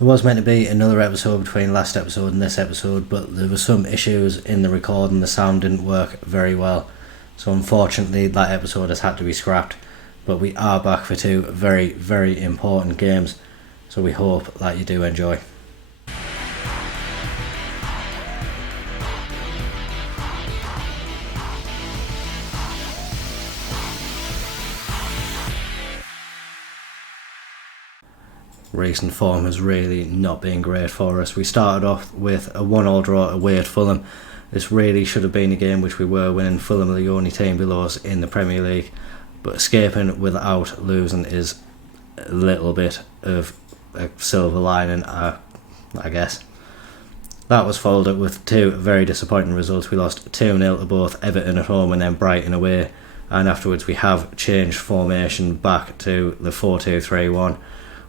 There was meant to be another episode between last episode and this episode, but there were some issues in the recording. The sound didn't work very well, so unfortunately that episode has had to be scrapped. But we are back for two very, very important games, so we hope that you do enjoy. Recent form has really not been great for us. We started off with a 1-1 draw away at Fulham. This really should have been a game which we were winning. Fulham are the only team below us in the Premier League, but escaping without losing is a little bit of a silver lining, I guess. That was followed up with two very disappointing results. We lost 2-0 to both Everton at home and then Brighton away, and afterwards we have changed formation back to the 4-2-3-1.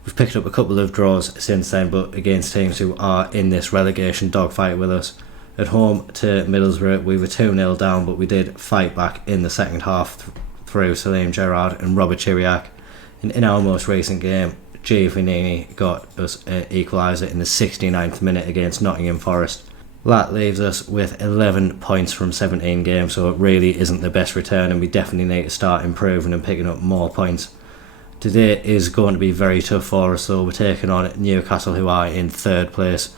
We've picked up a couple of draws since then, but against teams who are in this relegation dogfight with us. At home to Middlesbrough, we were 2-0 down, but we did fight back in the second half through Salim Gerrard and Robert Chiriac. And in our most recent game, Giovannini got us an equaliser in the 69th minute against Nottingham Forest. That leaves us with 11 points from 17 games, so it really isn't the best return, and we definitely need to start improving and picking up more points. Today is going to be very tough for us, though. We're taking on Newcastle, who are in third place.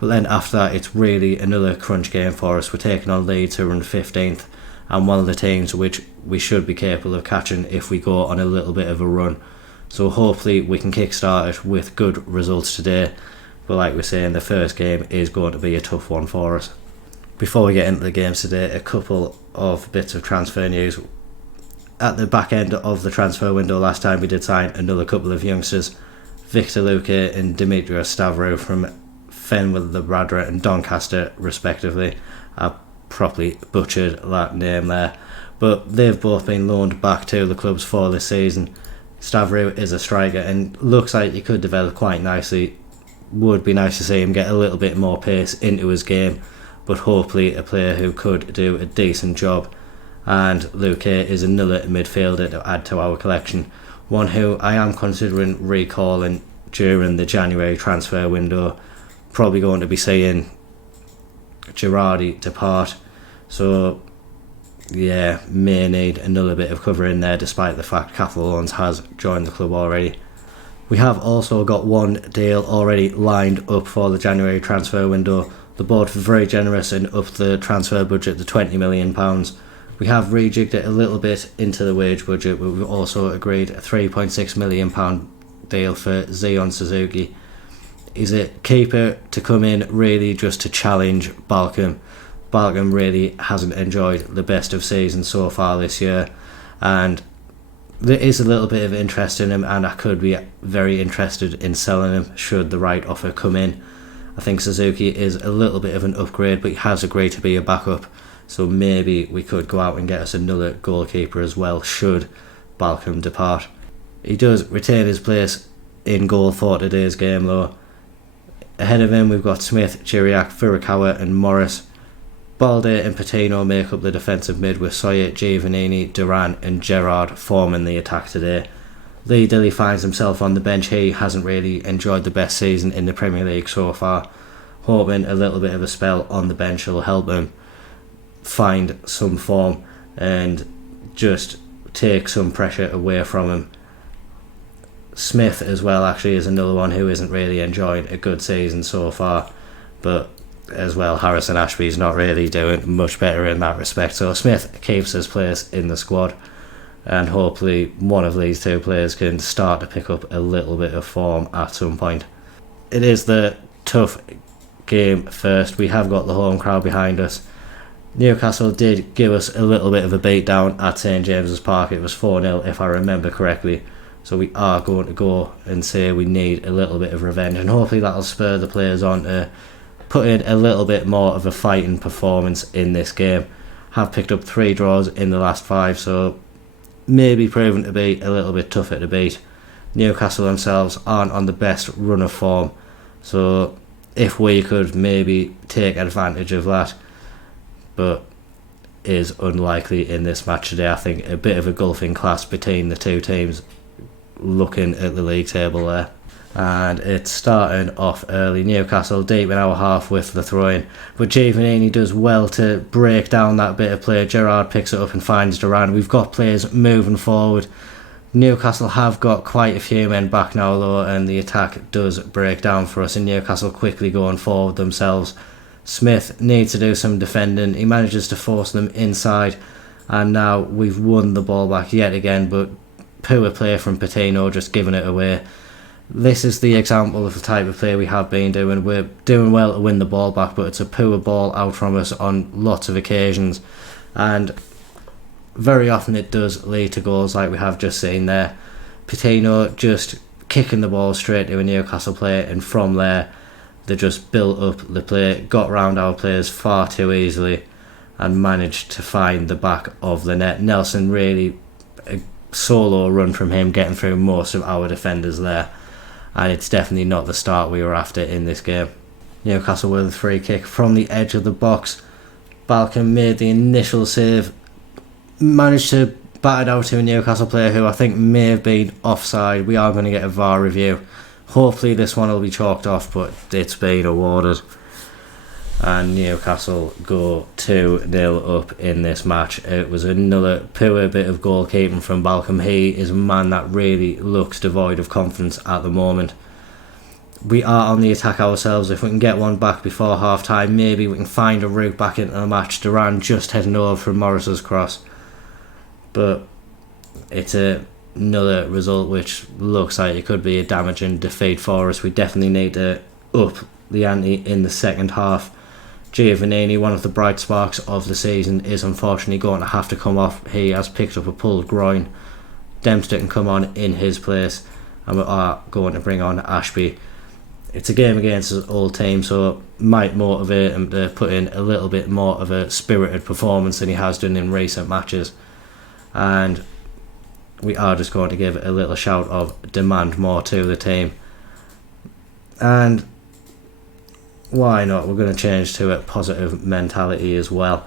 But then after that, it's really another crunch game for us. We're taking on Leeds, who are in 15th, and one of the teams which we should be capable of catching if we go on a little bit of a run. So hopefully we can kickstart it with good results today. But like we're saying, the first game is going to be a tough one for us. Before we get into the games today, a couple of bits of transfer news. At the back end of the transfer window last time, we did sign another couple of youngsters, Victor Luque and Dimitrios Stavro from Fenwith the Bradra and Doncaster respectively. I properly butchered that name there, but they've both been loaned back to the clubs for this season. Stavro is a striker and looks like he could develop quite nicely. Would be nice to see him get a little bit more pace into his game, but hopefully a player who could do a decent job. And Luque is another midfielder to add to our collection, one who I am considering recalling during the January transfer window. Probably going to be seeing Girardi depart, so yeah, may need another bit of cover in there, despite the fact Catalones has joined the club already. We have also got one deal already lined up for the January transfer window. The board were very generous and upped the transfer budget to £20 million. We have rejigged it a little bit into the wage budget, but we've also agreed a £3.6 million deal for Zion Suzuki. He's a keeper to come in really just to challenge Balcom. Balcom really hasn't enjoyed the best of seasons so far this year, and there is a little bit of interest in him, and I could be very interested in selling him should the right offer come in. I think Suzuki is a little bit of an upgrade, but he has agreed to be a backup. So maybe we could go out and get us another goalkeeper as well should Balcom depart. He does retain his place in goal for today's game though. Ahead of him we've got Smith, Chiriac, Furukawa and Morris. Balde and Patino make up the defensive mid with Sawyer, Giovannini, Duran and Gerrard forming the attack today. Lee Dilly finds himself on the bench. He hasn't really enjoyed the best season in the Premier League so far. Hoping a little bit of a spell on the bench will help him find some form and just take some pressure away from him. Smith as well actually is another one who isn't really enjoying a good season so far, but as well Harrison Ashby's not really doing much better in that respect, so Smith keeps his place in the squad and hopefully one of these two players can start to pick up a little bit of form at some point. It is the tough game first. We have got the home crowd behind us. Newcastle did give us a little bit of a beatdown at St James's Park. It was 4-0 if I remember correctly, so we are going to go and say we need a little bit of revenge, and hopefully that'll spur the players on to put in a little bit more of a fighting performance in this game. Have picked up 3 draws in the last 5, so maybe proven to be a little bit tougher to beat. Newcastle themselves aren't on the best run of form, so if we could maybe take advantage of that, but is unlikely in this match today. I think a bit of a gulf in class between the two teams looking at the league table there. And it's starting off early. Newcastle deep in our half with the throw-in, but Giovannini does well to break down that bit of play. Gerrard picks it up and finds Duran. We've got players moving forward. Newcastle have got quite a few men back now though, and the attack does break down for us, and Newcastle quickly going forward themselves. Smith needs to do some defending. He manages to force them inside, and now we've won the ball back yet again, but poor play from Patino, just giving it away. This is the example of the type of play we have been doing. We're doing well to win the ball back, but it's a poor ball out from us on lots of occasions, and very often it does lead to goals like we have just seen there. Patino just kicking the ball straight to a Newcastle player, and from there they just built up the play, got round our players far too easily, and managed to find the back of the net. Nelson, really a solo run from him, getting through most of our defenders there, and it's definitely not the start we were after in this game. Newcastle with a free kick from the edge of the box. Balcom made the initial save, managed to bat it out to a Newcastle player who I think may have been offside. We are going to get a VAR review. Hopefully this one will be chalked off, but it's been awarded. And Newcastle go 2-0 up in this match. It was another poor bit of goalkeeping from Balcom. He is a man that really looks devoid of confidence at the moment. We are on the attack ourselves. If we can get one back before half time, maybe we can find a route back into the match. Duran just heading over from Morris's cross, but it's another result which looks like it could be a damaging defeat for us. We definitely need to up the ante in the second half. Giovannini, one of the bright sparks of the season, is unfortunately going to have to come off. He has picked up a pulled groin. Dempster can come on in his place, and we are going to bring on Ashby. It's a game against his old team, so it might motivate him to put in a little bit more of a spirited performance than he has done in recent matches. And we are just going to give a little shout of demand more to the team. And why not? We're going to change to a positive mentality as well.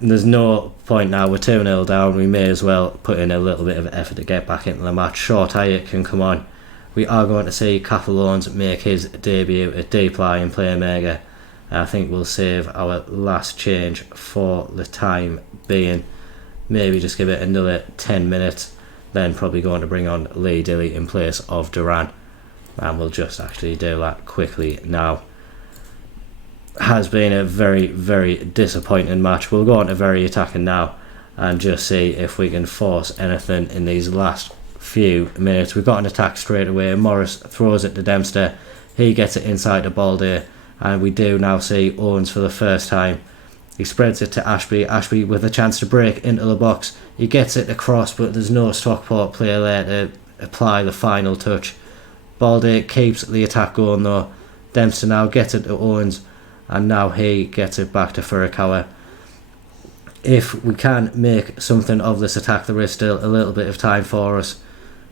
There's no point now, we're 2-0 down, we may as well put in a little bit of effort to get back into the match. Short Hyatt can come on. We are going to see Catalones make his debut at deep lying playmaker. I think we'll save our last change for the time being. Maybe just give it another 10 minutes, then probably going to bring on Lee Dilly in place of Duran, and we'll just actually do that quickly now. Has been a very, very disappointing match. We'll go on to very attacking now and just see if we can force anything in these last few minutes. We've got an attack straight away. Morris throws it to Dempster, he gets it inside the Balde, and we do now see Owens for the first time. He spreads it to Ashby with a chance to break into the box. He gets it across, but there's no Stockport player there to apply the final touch. Balde keeps the attack going though. Dempster now gets it to Owens, and now he gets it back to Furukawa. If we can make something of this attack, there is still a little bit of time for us.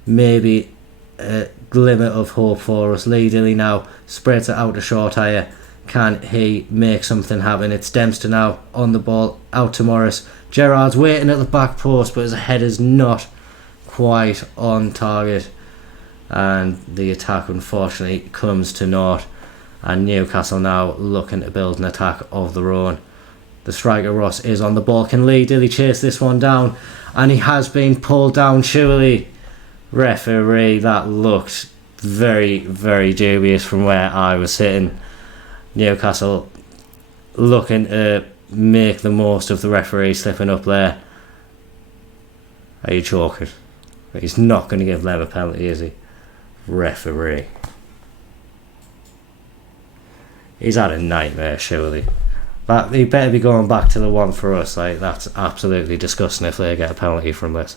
Maybe a glimmer of hope for us. Lee Dilly now spreads it out to Shortire. Can he make something happen? It's Dempster now on the ball, out to Morris. Gerrard's waiting at the back post, but his head is not quite on target, and the attack unfortunately comes to naught. And Newcastle now looking to build an attack of their own. The striker Ross is on the ball. Can Lee Dilly chase this one down? And he has been pulled down surely. Referee, that looked very, very dubious from where I was sitting. Newcastle looking to make the most of the referee slipping up there. Are you joking? He's not going to give them a penalty, is he? Referee. He's had a nightmare, surely. But he better be going back to the one for us. Like, that's absolutely disgusting if they get a penalty from this.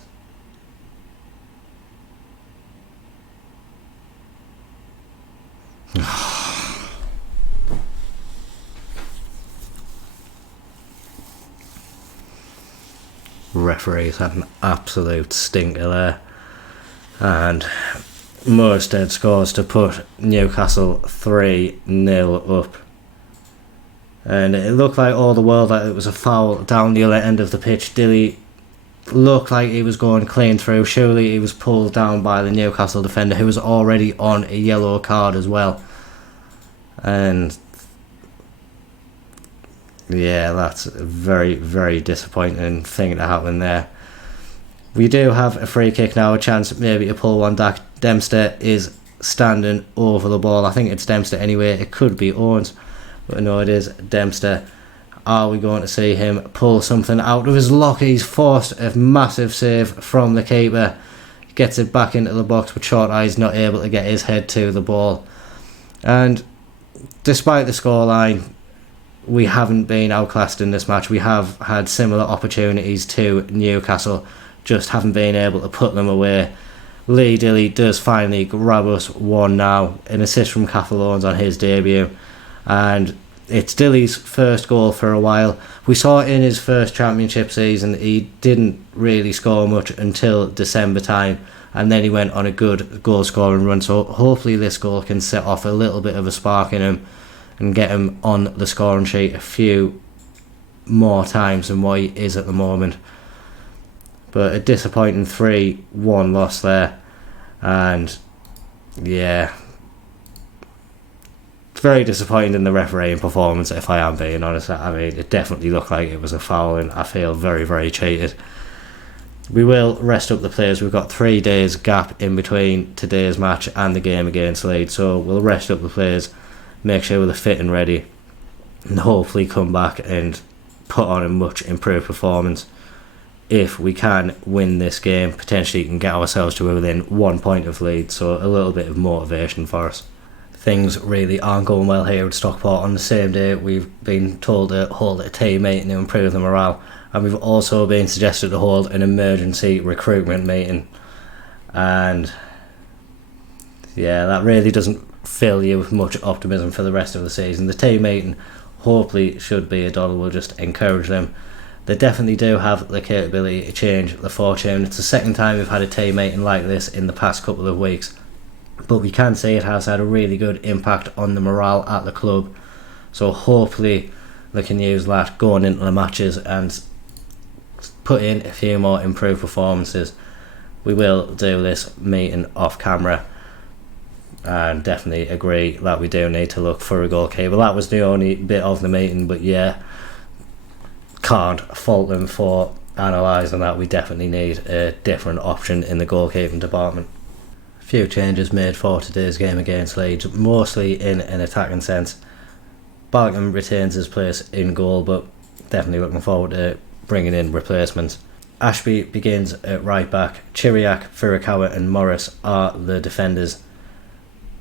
Referee's had an absolute stinker there. And Morstead scores to put Newcastle 3-0 up. And it looked like all the world that it was a foul down the other end of the pitch. Dilly looked like he was going clean through. Surely he was pulled down by the Newcastle defender, who was already on a yellow card as well. And yeah, that's a very, very disappointing thing to happen there. We do have a free kick now, a chance maybe to pull one back. Dempster is standing over the ball. I think it's Dempster anyway. It could be Owens, but no, it is Dempster. Are we going to see him pull something out of his locker? He's forced a massive save from the keeper. He gets it back into the box, but Short Eye's not able to get his head to the ball. And despite the scoreline, we haven't been outclassed in this match. We have had similar opportunities to Newcastle, just haven't been able to put them away. Lee Dilly does finally grab us one now, an assist from Cathal Owens on his debut, and it's Dilly's first goal for a while. We saw in his first championship season he didn't really score much until December time, and then he went on a good goal scoring run, so hopefully this goal can set off a little bit of a spark in him and get him on the scoring sheet a few more times than what he is at the moment. But a disappointing 3-1 loss there, and yeah, it's very disappointing in the refereeing performance, if I am being honest. I mean, it definitely looked like it was a foul, and I feel very, very cheated. We will rest up the players. We've got 3 days gap in between today's match and the game against Leeds, so we'll rest up the players, make sure they're fit and ready, and hopefully come back and put on a much improved performance. If we can win this game, potentially can get ourselves to within 1 point of Leeds, so a little bit of motivation for us. Things really aren't going well here at Stockport. On the same day, we've been told to hold a team meeting to improve the morale, and we've also been suggested to hold an emergency recruitment meeting. And yeah, that really doesn't fill you with much optimism for the rest of the season. The team meeting hopefully should be a dollar. We'll just encourage them. They definitely do have the capability to change the fortune. It's the second time we've had a team meeting like this in the past couple of weeks, but we can see it has had a really good impact on the morale at the club. So hopefully they can use that going into the matches and put in a few more improved performances. We will do this meeting off camera, and definitely agree that we do need to look for a goalkeeper. That was the only bit of the meeting, but yeah, can't fault them for analysing that. We definitely need a different option in the goalkeeping department. A few changes made for today's game against Leeds, mostly in an attacking sense. Balcom retains his place in goal, but definitely looking forward to bringing in replacements. Ashby begins at right back. Chiriak, Furukawa and Morris are the defenders.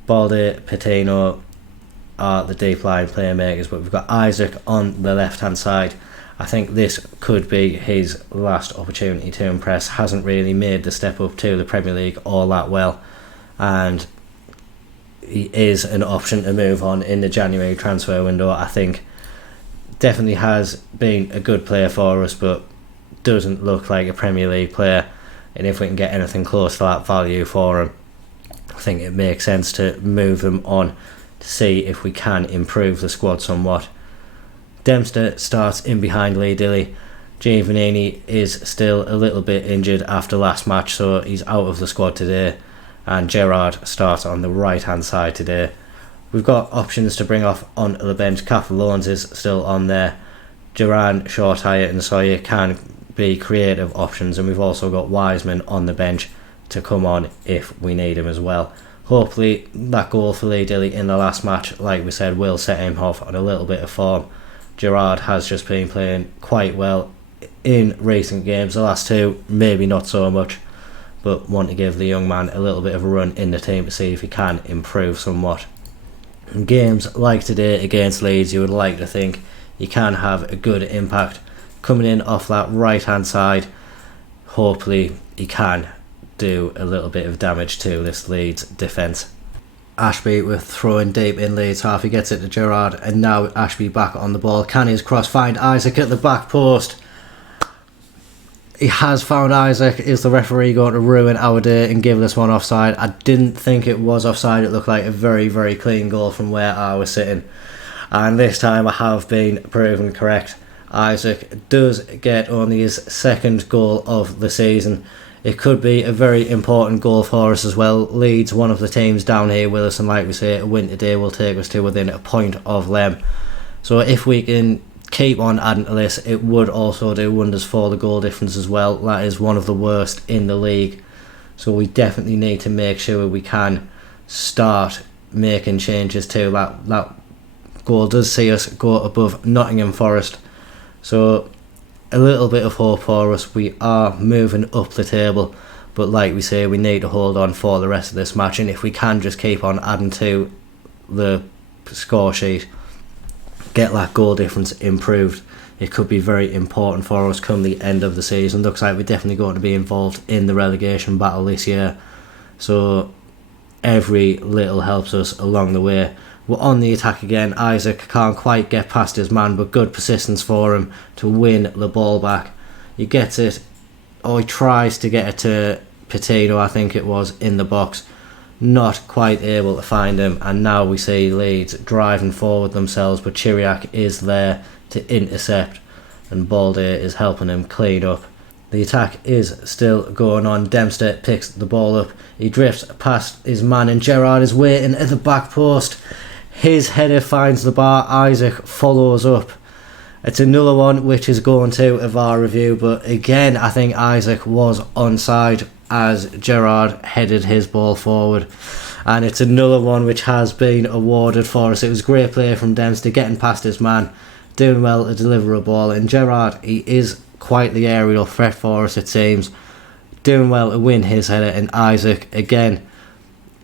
Balde, Patino are the deep line playmakers, but we've got Isaac on the left hand side. I think this could be his last opportunity to impress. Hasn't really made the step up to the Premier League all that well, and he is an option to move on in the January transfer window. I think definitely has been a good player for us, but doesn't look like a Premier League player, and if we can get anything close to that value for him, I think it makes sense to move him on to see if we can improve the squad somewhat. Dempster starts in behind Lee Dilly. Giovannini is still a little bit injured after last match, so he's out of the squad today, and Gerrard starts on the right hand side today. We've got options to bring off on the bench. Cathal Owens is still on there. Duran, Shortire and Sawyer can be creative options, and we've also got Wiseman on the bench to come on if we need him as well. Hopefully that goal for Lee Dilly in the last match, like we said, will set him off on a little bit of form. Gerrard has just been playing quite well in recent games. The last two, maybe not so much, but want to give the young man a little bit of a run in the team to see if he can improve somewhat. In games like today against Leeds, you would like to think he can have a good impact coming in off that right hand side. Hopefully he can do a little bit of damage to this Leeds defence. Ashby with throwing deep in Leeds half. He gets it to Gerrard, and now Ashby back on the ball. Can his cross find Isaac at the back post? He has found Isaac. Is the referee going to ruin our day and give this one offside? I didn't think it was offside. It looked like a very, very clean goal from where I was sitting, and this time I have been proven correct. Isaac does get only his second goal of the season. It could be a very important goal for us as well. Leeds, one of the teams down here with us, and like we say, a win today will take us to within a point of them. So if we can keep on adding to this, it would also do wonders for the goal difference as well. That is one of the worst in the league. So we definitely need to make sure we can start making changes to that. That goal does see us go above Nottingham Forest. So a little bit of hope for us. We are moving up the table, but like we say, we need to hold on for the rest of this match, and if we can just keep on adding to the score sheet, get that goal difference improved, it could be very important for us come the end of the season. Looks like we're definitely going to be involved in the relegation battle this year, so every little helps us along the way. We're on the attack again. Isaac can't quite get past his man, but good persistence for him to win the ball back. He gets it, or he tries to get it to Patino, I think it was, in the box. Not quite able to find him, and now we see Leeds driving forward themselves, but Chiriak is there to intercept, and Balde is helping him clean up. The attack is still going on. Dempster picks the ball up. He drifts past his man, and Gerrard is waiting at the back post. His header finds the bar. Isaac follows up. It's another one which is going to a VAR review, but again, I think Isaac was onside as Gerrard headed his ball forward. And it's another one which has been awarded for us. It was great play from Dempster, getting past his man, doing well to deliver a ball. And Gerrard, he is quite the aerial threat for us, it seems. Doing well to win his header, and Isaac, again,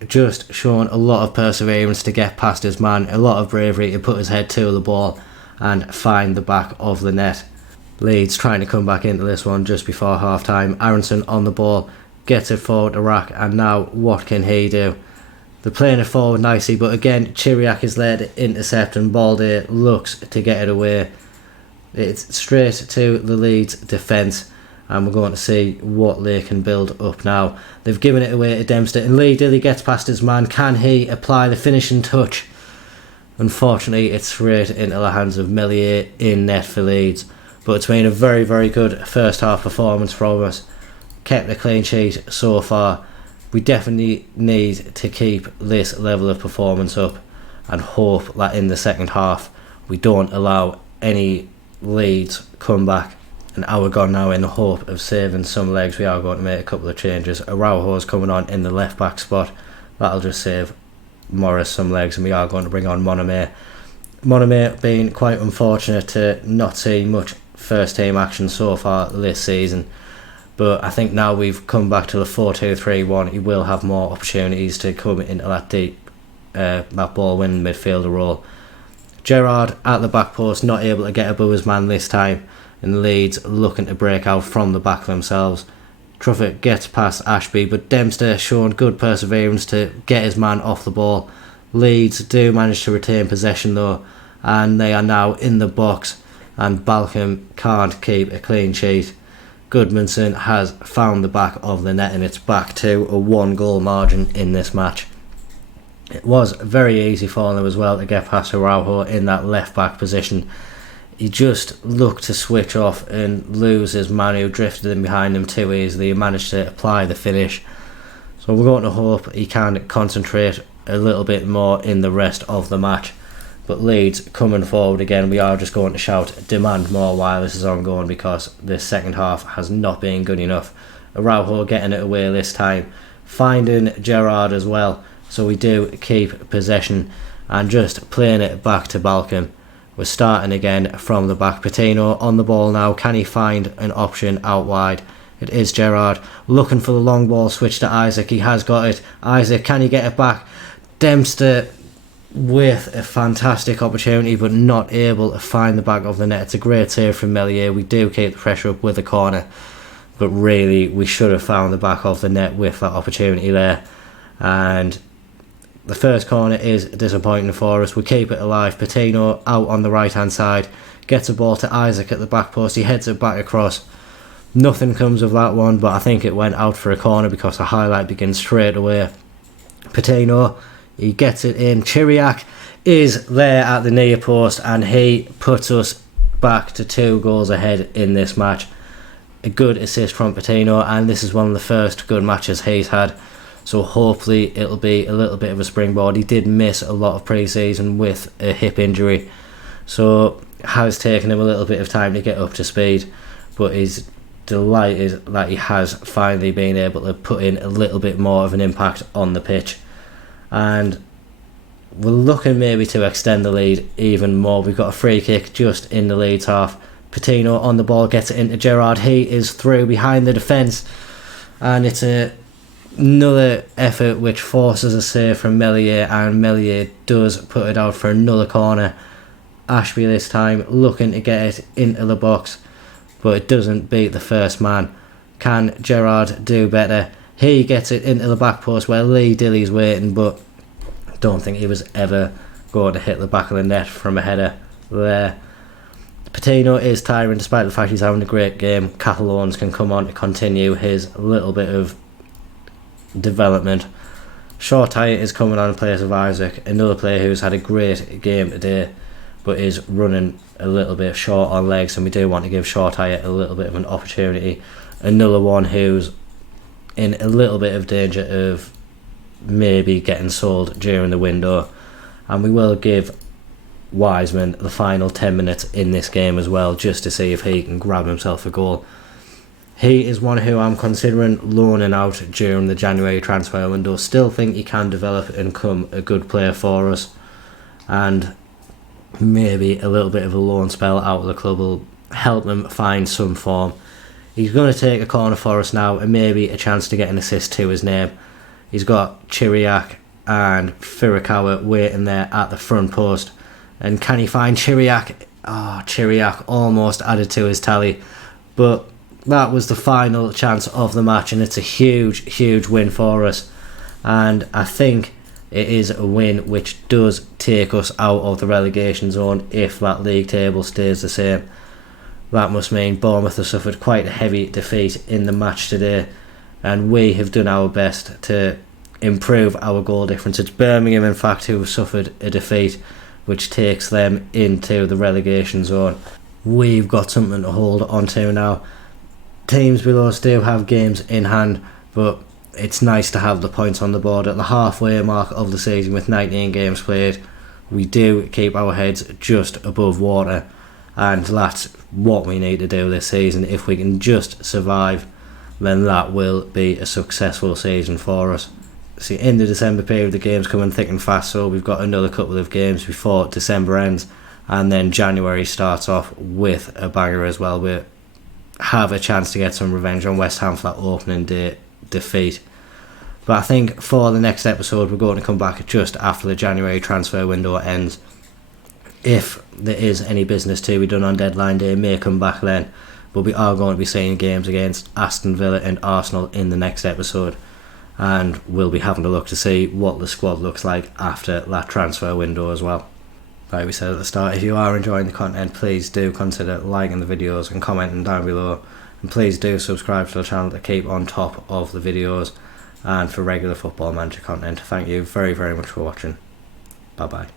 just showing a lot of perseverance to get past his man, a lot of bravery to put his head to the ball and find the back of the net. Leeds trying to come back into this one just before half time. Aronson on the ball, gets it forward to Rack, and now what can he do? They're playing it forward nicely, but again Chiriak is there to intercept, and Balde looks to get it away. It's straight to the Leeds defence, and we're going to see what they can build up now. They've given it away to Dempster, and Lee Dilly gets past his man. Can he apply the finishing touch? Unfortunately, it's straight into the hands of Melier in net for Leeds. But it's been a very, very good first half performance from us. Kept a clean sheet so far. We definitely need to keep this level of performance up, and hope that in the second half we don't allow any Leeds comeback. An hour gone now, in the hope of saving some legs. We are going to make a couple of changes. Araujo's coming on in the left back spot. That'll just save Morris some legs, and we are going to bring on Monome. Monome being quite unfortunate to not see much first team action so far this season, but I think now we've come back to the 4-2-3-1, he will have more opportunities to come into that deep that ball winning midfielder role. Gerrard at the back post, not able to get above his man this time, and Leeds looking to break out from the back themselves. Truffett gets past Ashby, but Dempster showing good perseverance to get his man off the ball. Leeds do manage to retain possession though, and they are now in the box, and Balcom can't keep a clean sheet. Goodmanson has found the back of the net, and it's back to a 1-goal margin in this match. It was very easy for them as well to get past Araujo in that left back position. He just looked to switch off and lose his man who drifted in behind him too easily. He managed to apply the finish. So we're going to hope he can concentrate a little bit more in the rest of the match. But Leeds coming forward again, we are just going to shout, demand more while this is ongoing, because this second half has not been good enough. Araujo getting it away this time, finding Gerrard as well. So we do keep possession and just playing it back to Balcom. We're starting again from the back. Patino on the ball now. Can he find an option out wide? It is Gerrard looking for the long ball switch to Isaac. He has got it. Isaac, can he get it back? Dempster with a fantastic opportunity, but not able to find the back of the net. It's a great save from Melier. We do keep the pressure up with the corner, but really we should have found the back of the net with that opportunity there. And the first corner is disappointing for us. We keep it alive. Patino out on the right hand side, gets a ball to Isaac at the back post. He heads it back across. Nothing comes of that one, but I think it went out for a corner because the highlight begins straight away. Patino, he gets it in. Chiriak is there at the near post, and he puts us back to 2 goals ahead in this match. A good assist from Patino, and this is one of the first good matches he's had, so hopefully it'll be a little bit of a springboard. He did miss a lot of pre-season with a hip injury, so it has taken him a little bit of time to get up to speed, but he's delighted that he has finally been able to put in a little bit more of an impact on the pitch, and we're looking maybe to extend the lead even more. We've got a free kick just in the Leeds half. Patino on the ball, gets it into Gerrard. He is through behind the defence, and it's another effort which forces a save from Meslier, and Meslier does put it out for another corner. Ashby this time looking to get it into the box, but it doesn't beat the first man. Can Gerrard do better? He gets it into the back post where Lee Dilly's waiting, but don't think he was ever going to hit the back of the net from a header there. Patino is tiring despite the fact he's having a great game. Catalones can come on to continue his little bit of development. Shortire is coming on in place of Isaac, another player who's had a great game today but is running a little bit short on legs, and we do want to give Shortire a little bit of an opportunity. Another one who's in a little bit of danger of maybe getting sold during the window, and we will give Wiseman the final 10 minutes in this game as well, just to see if he can grab himself a goal. He is one who I'm considering loaning out during the January transfer window. Still think he can develop and become a good player for us, and maybe a little bit of a loan spell out of the club will help him find some form. He's going to take a corner for us now, and maybe a chance to get an assist to his name. He's got Chiriak and Furukawa waiting there at the front post. And can he find Chiriak? Chiriak almost added to his tally. But that was the final chance of the match, and it's a huge, huge win for us. And I think it is a win which does take us out of the relegation zone if that league table stays the same. That must mean Bournemouth have suffered quite a heavy defeat in the match today, and we have done our best to improve our goal difference. It's Birmingham, in fact, who have suffered a defeat which takes them into the relegation zone. We've got something to hold on to now. Teams below us do have games in hand, but it's nice to have the points on the board at the halfway mark of the season with 19 games played. We do keep our heads just above water, and that's what we need to do this season. If we can just survive, then that will be a successful season for us. See, in the December period, the games coming thick and fast, so we've got another couple of games before December ends, and then January starts off with a banger as well. We have a chance to get some revenge on West Ham for that opening day defeat. But I think for the next episode, we're going to come back just after the January transfer window ends. If there is any business to be done on deadline day, may come back then, but we are going to be seeing games against Aston Villa and Arsenal in the next episode, and we'll be having a look to see what the squad looks like after that transfer window as well. Like we said at the start, if you are enjoying the content, please do consider liking the videos and commenting down below, and please do subscribe to the channel to keep on top of the videos and for regular Football Manager content. Thank you very, very much for watching. Bye bye.